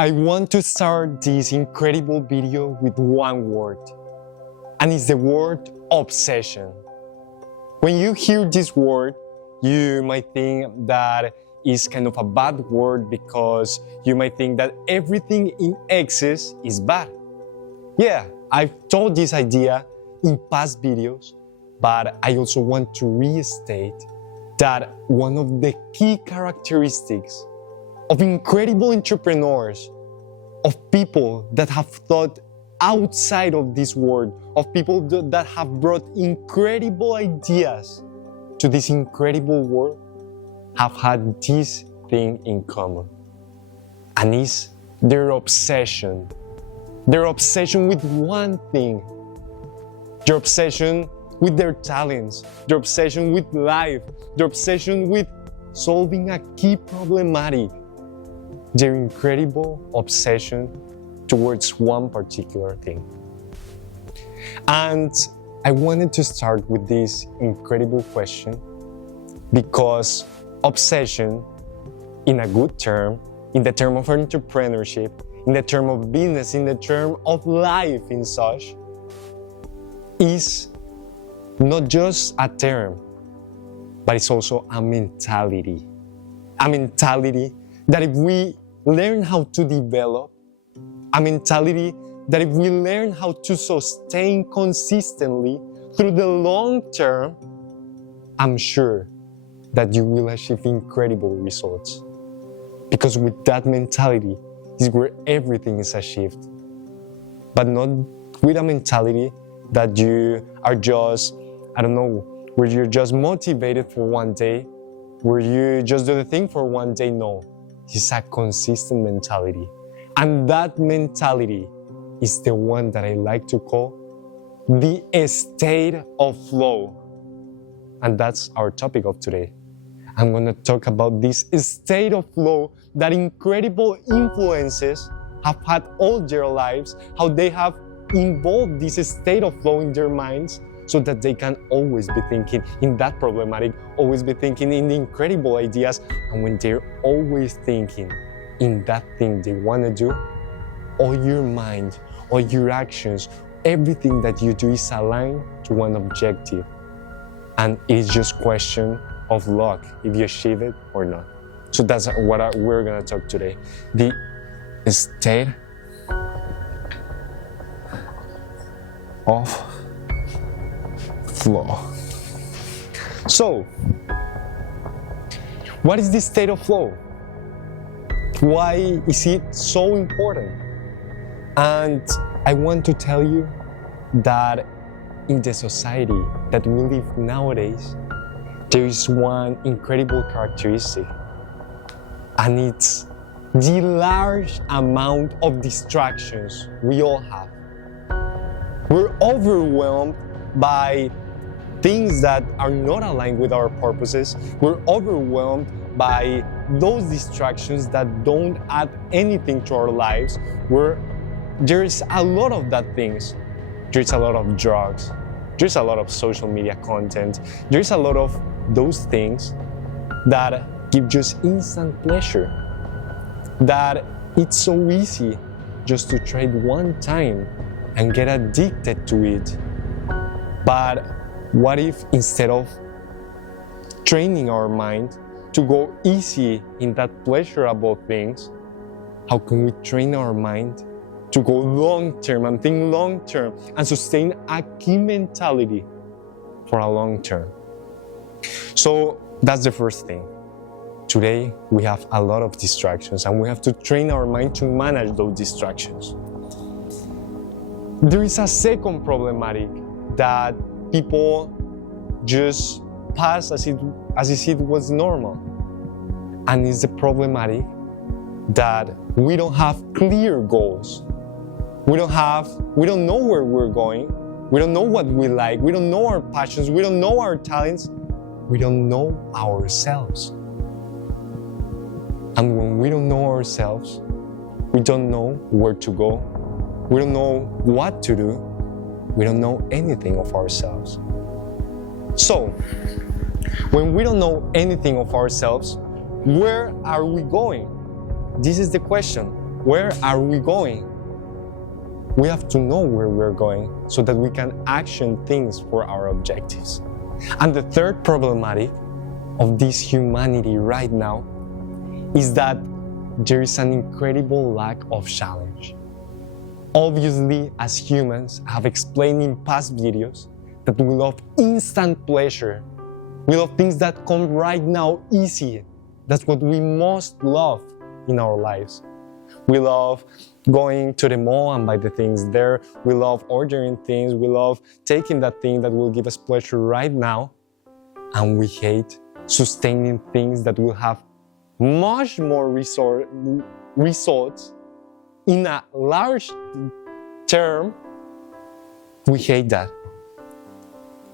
I want to start this incredible video with one word, and it's the word obsession. When you hear this word, you might think that it's kind of a bad word because you might think that everything in excess is bad. Yeah, I've told this idea in past videos, but I also want to restate that one of the key characteristics of incredible entrepreneurs, of people that have thought outside of this world, of people that have brought incredible ideas to this incredible world, have had this thing in common. And it's their obsession. Their obsession with one thing. Their obsession with their talents. Their obsession with life. Their obsession with solving a key problematic. Their incredible obsession towards one particular thing. And I wanted to start with this incredible question because obsession, in a good term, in the term of entrepreneurship, in the term of business, in the term of life in such, is not just a term, but it's also a mentality. A mentality that if we learn how to develop, a mentality that if we learn how to sustain consistently through the long term, I'm sure that you will achieve incredible results. Because with that mentality is where everything is achieved. But not with a mentality that you are just, where you're just motivated for one day, where you just do the thing for one day. No, it's a consistent mentality. And that mentality is the one that I like to call the state of flow. And that's our topic of today. I'm going to talk about this state of flow that incredible influences have had all their lives, how they have involved this state of flow in their minds so that they can always be thinking in that problematic, always be thinking in the incredible ideas. And when they're always thinking in that thing they want to do, all your mind, all your actions, everything that you do is aligned to one objective. And it's just question of luck if you achieve it or not. So that's what we're gonna talk today. The state of flow. So, what is this state of flow? Why is it so important? And I want to tell you that in the society that we live nowadays, there is one incredible characteristic, and it's the large amount of distractions we all have. We're overwhelmed by things that are not aligned with our purposes. We're overwhelmed by those distractions that don't add anything to our lives. There's a lot of that things. There's a lot of drugs. There's a lot of social media content. There's a lot of those things that give just instant pleasure. That it's so easy just to try it one time and get addicted to it. But what if instead of training our mind to go easy in that pleasurable things, how can we train our mind to go long term and think long term and sustain a key mentality for a long term? So that's the first thing. Today we have a lot of distractions and we have to train our mind to manage those distractions. There is a second problematic that people just pass as if it was normal. And it's the problematic that we don't have clear goals. We don't know where we're going. We don't know what we like. We don't know our passions. We don't know our talents. We don't know ourselves. And when we don't know ourselves, we don't know where to go. We don't know what to do. We don't know anything of ourselves. So, when we don't know anything of ourselves, where are we going? This is the question. where are we going? We have to know where we're going so that we can action things for our objectives. And the third problematic of this humanity right now is that there is an incredible lack of challenge. Obviously, as humans, I have explained in past videos that we love instant pleasure. We love things that come right now easy. That's what we most love in our lives. We love going to the mall and buy the things there. We love ordering things. We love taking that thing that will give us pleasure right now. And we hate sustaining things that will have much more results in a large term. We hate that.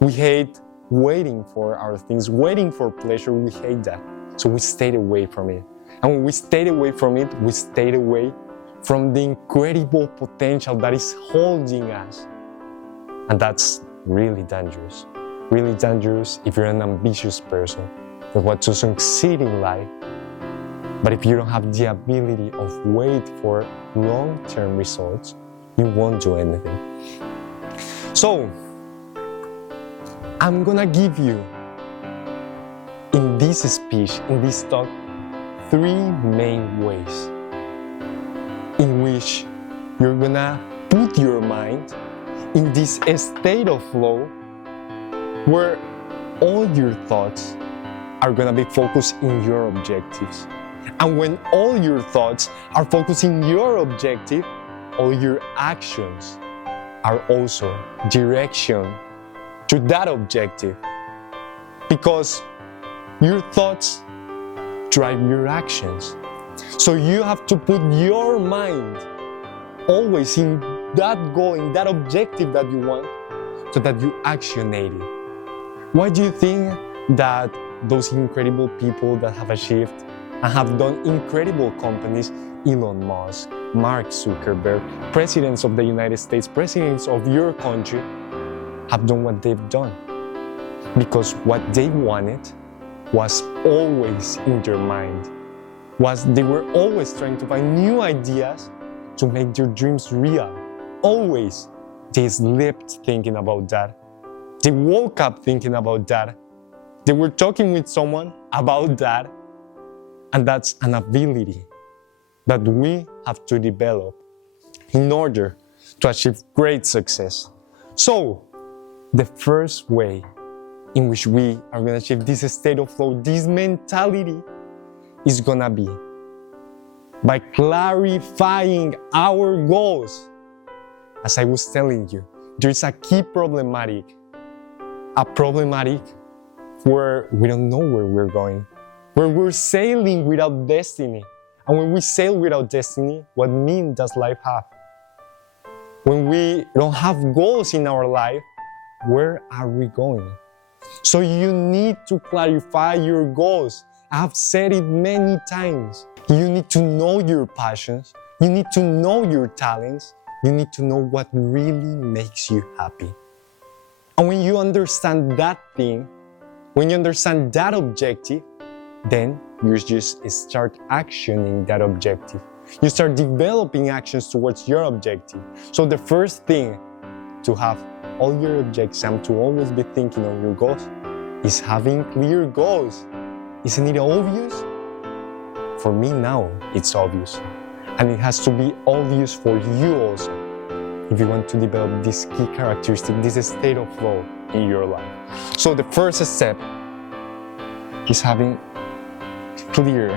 We hate waiting for our things, waiting for pleasure. We hate that. So we stayed away from it. And when we stayed away from it, we stayed away from the incredible potential that is holding us. And that's really dangerous. Really dangerous if you're an ambitious person that wants to succeed in life. But if you don't have the ability of wait for long-term results, you won't do anything. So, I'm gonna give you, in this speech, in this talk, 3 main ways in which you're gonna put your mind in this state of flow where all your thoughts are gonna be focused in your objectives. And when all your thoughts are focused in your objective, all your actions are also direction to that objective. Because your thoughts drive your actions. So you have to put your mind always in that goal, in that objective that you want, so that you actionate it. Why do you think that those incredible people that have achieved and have done incredible companies, Elon Musk, Mark Zuckerberg, presidents of the United States, presidents of your country, have done what they've done? Because what they wanted was always in their mind. They were always trying to find new ideas to make their dreams real. Always. They slept thinking about that. They woke up thinking about that. They were talking with someone about that. And that's an ability that we have to develop in order to achieve great success. So, the first way in which we are going to achieve this state of flow, this mentality, is going to be by clarifying our goals. As I was telling you, there's a key problematic, where we don't know where we're going, where we're sailing without destiny. And when we sail without destiny, what meaning does life have? When we don't have goals in our life, where are we going? So you need to clarify your goals. I have said it many times. You need to know your passions. You need to know your talents. You need to know what really makes you happy. And when you understand that thing, when you understand that objective, then you just start actioning that objective. You start developing actions towards your objective. So the first thing to have all your objectives and to always be thinking on your goals is having clear goals. Isn't it obvious? For me now, it's obvious. And it has to be obvious for you also, if you want to develop this key characteristic, this state of flow in your life. So the first step is having clear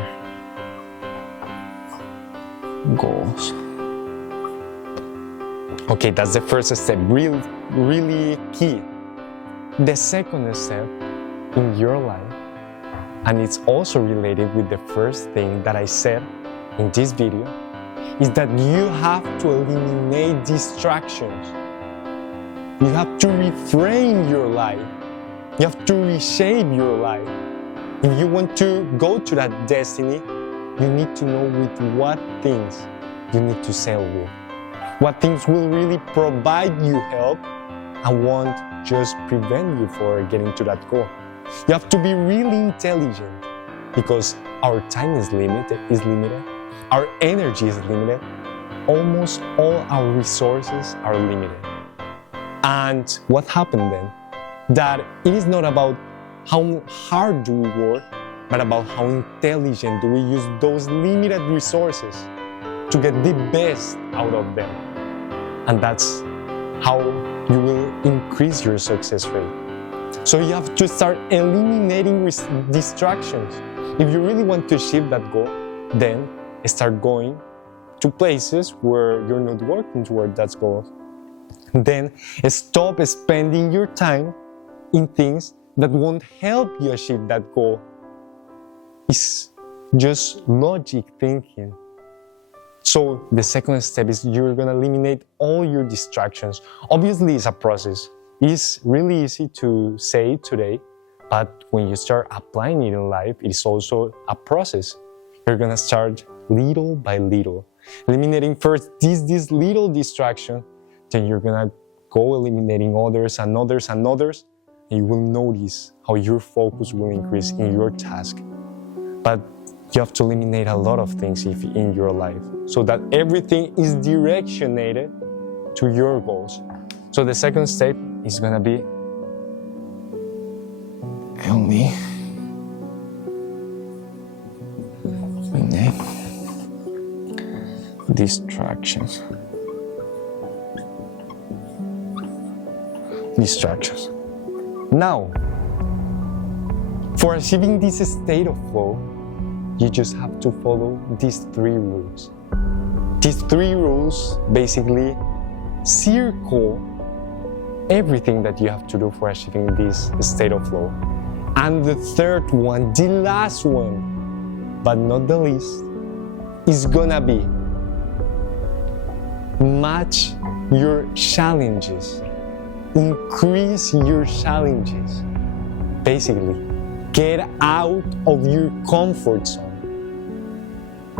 goals. Okay, that's the first step, really key. The second step in your life, and it's also related with the first thing that I said in this video, is that you have to eliminate distractions. You have to reframe your life. You have to reshape your life. If you want to go to that destiny, you need to know with what things you need to sail with. What things will really provide you help and won't just prevent you from getting to that goal. You have to be really intelligent because our time is limited. our energy is limited, almost all our resources are limited. And what happened then? That it is not about how hard do we work, but about how intelligent do we use those limited resources to get the best out of them. And that's how you will increase your success rate. So you have to start eliminating distractions. If you really want to achieve that goal, then start going to places where you're not working toward that goal. Then stop spending your time in things that won't help you achieve that goal. It's just logic thinking. So the second step is you're gonna eliminate all your distractions. Obviously, it's a process. It's really easy to say today, but when you start applying it in life, it's also a process. You're gonna start little by little, eliminating first this little distraction, then you're gonna go eliminating others and others and others, and you will notice how your focus will increase in your task. But you have to eliminate a lot of things in your life so that everything is directionated to your goals. So the second step is gonna be eliminate distractions. Now, for achieving this state of flow, you just have to follow these 3 rules. These 3 rules basically circle everything that you have to do for achieving this state of flow. And the third one, the last one, but not the least, is gonna be match your challenges. Increase your challenges. Basically, get out of your comfort zone.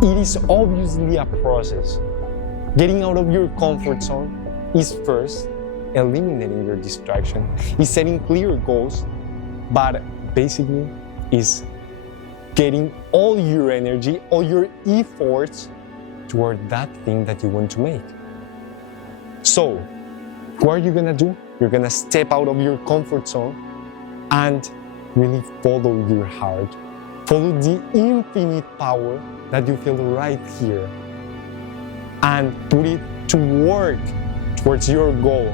It is obviously a process. Getting out of your comfort zone is first eliminating your distraction, is setting clear goals, but basically is getting all your energy, all your efforts toward that thing that you want to make. So, what are you gonna do? You're gonna step out of your comfort zone and really follow your heart. Follow the infinite power that you feel right here and put it to work towards your goal.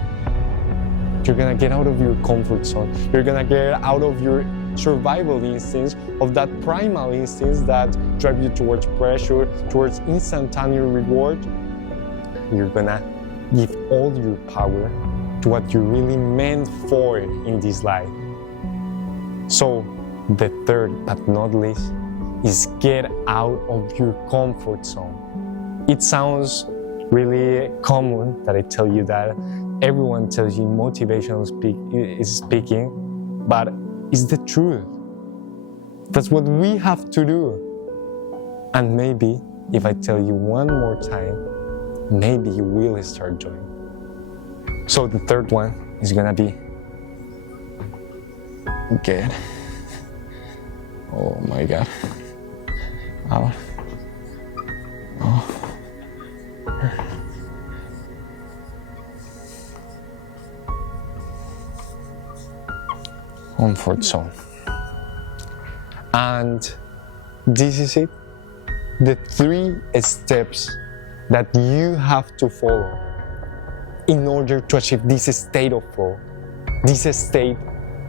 You're gonna get out of your comfort zone. You're gonna get out of your survival instincts, of that primal instincts that drive you towards pressure, towards instantaneous reward. You're gonna give all your power to what you're really meant for in this life. So the third but not least is get out of your comfort zone. It sounds really common that I tell you that. Everyone tells you motivational speaking, but it's the truth. That's what we have to do. And maybe if I tell you one more time, maybe you will start doing. So the third one is gonna be get, oh my God, out of comfort zone. And this is it. The 3 steps that you have to follow in order to achieve this state of flow, this state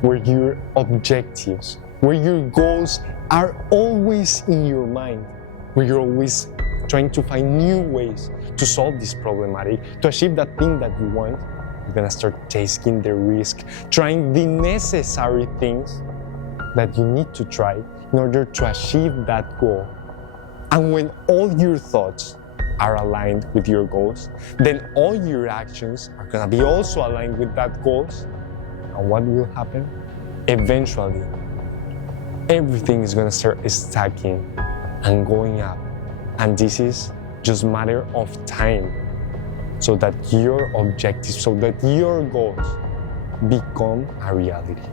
where your objectives, where your goals are always in your mind, where you're always trying to find new ways to solve this problematic, to achieve that thing that you want. You're gonna start taking the risk, trying the necessary things that you need to try in order to achieve that goal. And when all your thoughts are aligned with your goals, then all your actions are gonna be also aligned with that goals. And what will happen? Eventually, everything is gonna start stacking and going up. And this is just a matter of time, so that your objectives, so that your goals become a reality.